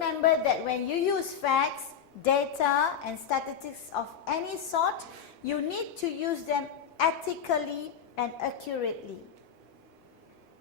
remember that when you use facts, data and statistics of any sort, you need to use them ethically and accurately.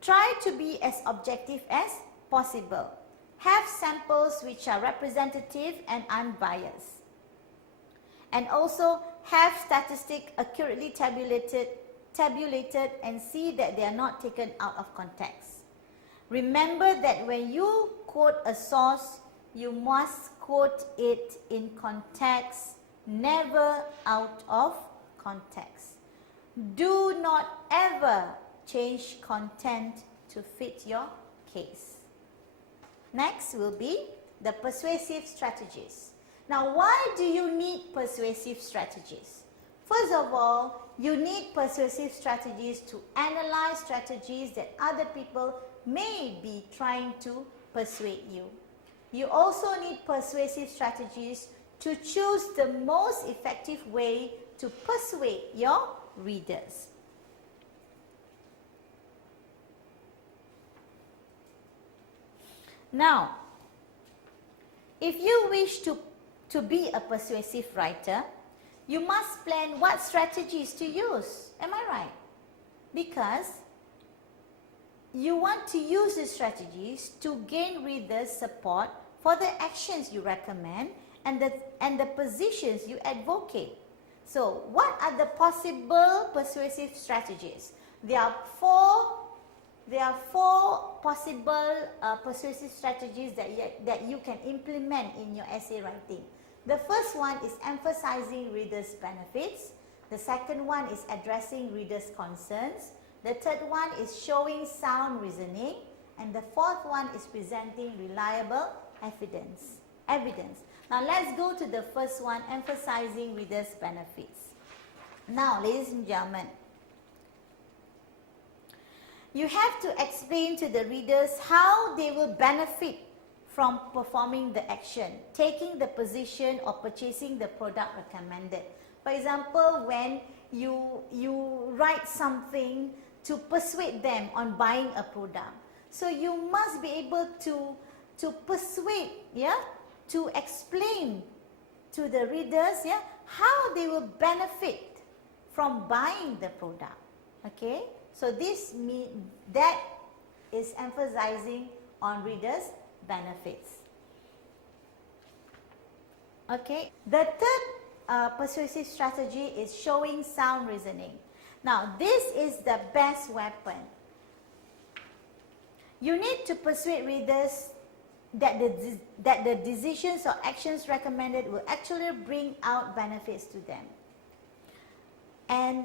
Try to be as objective as possible. Have samples which are representative and unbiased. And also have statistics accurately tabulated and see that they are not taken out of context. Remember that when you quote a source, you must quote it in context, never out of context. Do not ever change content to fit your case. Next will be the persuasive strategies. Now, why do you need persuasive strategies? First of all, you need persuasive strategies to analyze strategies that other people may be trying to persuade you. You also need persuasive strategies to choose the most effective way to persuade your readers. Now, if you wish to be a persuasive writer, you must plan what strategies to use. Am I right? Because you want to use the strategies to gain readers' support for the actions you recommend and the positions you advocate. So, what are the possible persuasive strategies? There are four possible persuasive strategies that you can implement in your essay writing. The first one is emphasizing readers' benefits. The second one is addressing readers' concerns. The third one is showing sound reasoning. And the fourth one is presenting reliable evidence. Now let's go to the first one, emphasizing readers' benefits. Now, ladies and gentlemen, you have to explain to the readers how they will benefit from performing the action, taking the position or purchasing the product recommended. For example, when you write something to persuade them on buying a product. So you must be able to persuade, to explain to the readers, how they will benefit from buying the product. Okay? So that is emphasizing on readers' benefits. Okay, the third persuasive strategy is showing sound reasoning. Now, this is the best weapon. You need to persuade readers that the decisions or actions recommended will actually bring out benefits to them. And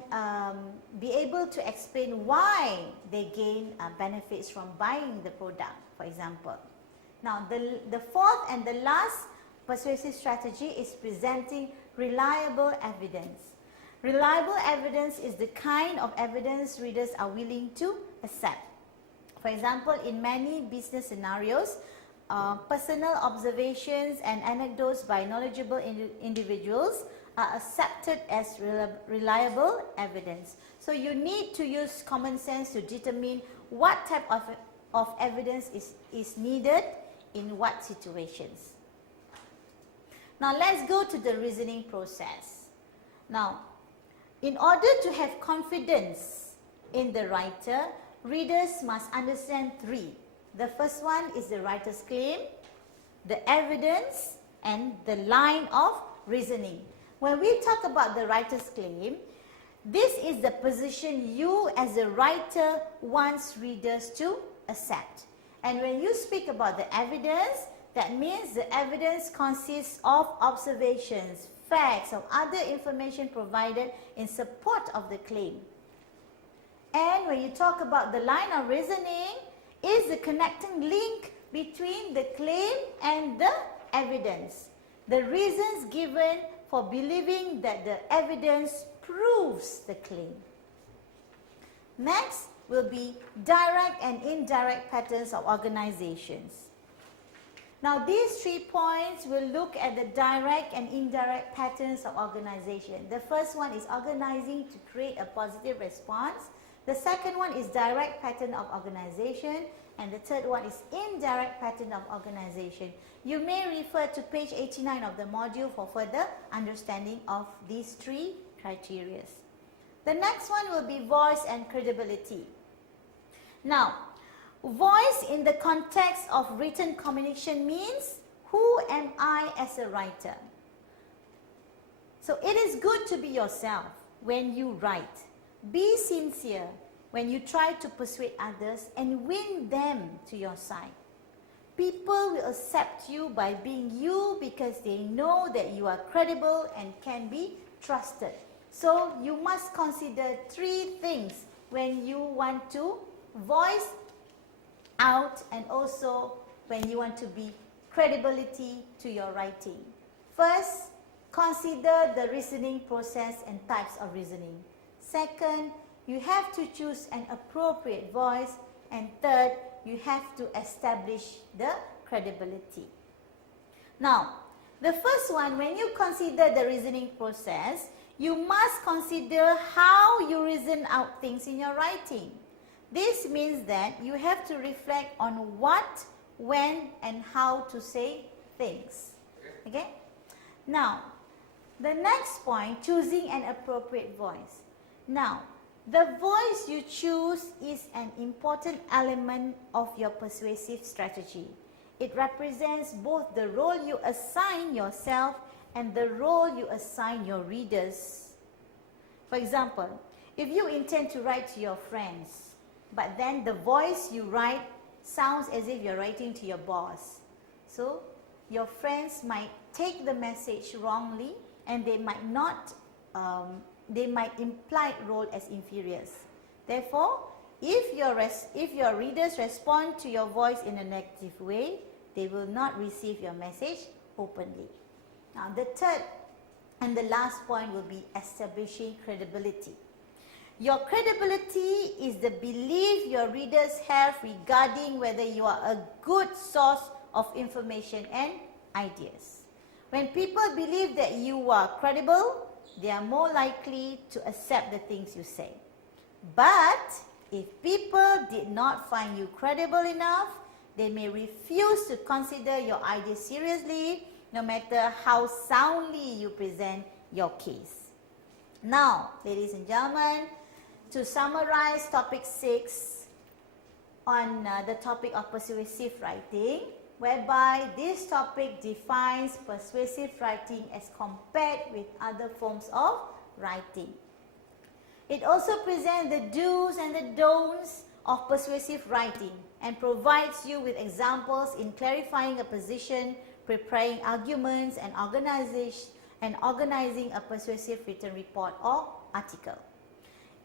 be able to explain why they gain benefits from buying the product, for example. Now, the fourth and the last persuasive strategy is presenting reliable evidence. Reliable evidence is the kind of evidence readers are willing to accept. For example, in many business scenarios, personal observations and anecdotes by knowledgeable individuals are accepted as reliable evidence. So you need to use common sense to determine what type of evidence is needed in what situations. Now let's go to the reasoning process. Now, in order to have confidence in the writer, readers must understand three. The first one is the writer's claim, the evidence, and the line of reasoning. When we talk about the writer's claim, this is the position you as a writer wants readers to accept. And when you speak about the evidence, that means the evidence consists of observations, facts, or other information provided in support of the claim. And when you talk about the line of reasoning, is the connecting link between the claim and the evidence. The reasons given for believing that the evidence proves the claim. Next will be direct and indirect patterns of organizations. Now, these 3 points will look at the direct and indirect patterns of organization. The first one is organizing to create a positive response. The second one is direct pattern of organization. And the third one is indirect pattern of organization. You may refer to page 89 of the module for further understanding of these three criteria. The next one will be voice and credibility. Now, voice in the context of written communication means, who am I as a writer? So it is good to be yourself when you write. Be sincere when you try to persuade others and win them to your side. People will accept you by being you because they know that you are credible and can be trusted. So you must consider three things when you want to voice out and also when you want to be credibility to your writing. First, consider the reasoning process and types of reasoning. Second, you have to choose an appropriate voice. And third, you have to establish the credibility. Now, the first one, when you consider the reasoning process, you must consider how you reason out things in your writing. This means that you have to reflect on what, when, and how to say things. Okay? Now, the next point, choosing an appropriate voice. Now, the voice you choose is an important element of your persuasive strategy. It represents both the role you assign yourself and the role you assign your readers. For example, if you intend to write to your friends, but then the voice you write sounds as if you're writing to your boss. So, your friends might take the message wrongly and they might not they might imply role as inferiors. Therefore, if your readers respond to your voice in a negative way, they will not receive your message openly. Now, the third and the last point will be establishing credibility. Your credibility is the belief your readers have regarding whether you are a good source of information and ideas. When people believe that you are credible, they are more likely to accept the things you say. But if people did not find you credible enough, they may refuse to consider your ideas seriously, no matter how soundly you present your case. Now, ladies and gentlemen, to summarize topic 6 on the topic of persuasive writing, whereby this topic defines persuasive writing as compared with other forms of writing. It also presents the do's and the don'ts of persuasive writing and provides you with examples in clarifying a position, preparing arguments, and organizing a persuasive written report or article.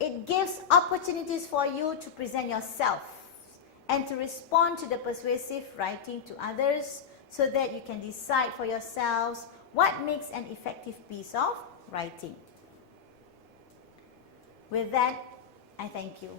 It gives opportunities for you to present yourself and to respond to the persuasive writing to others so that you can decide for yourselves what makes an effective piece of writing. With that, I thank you.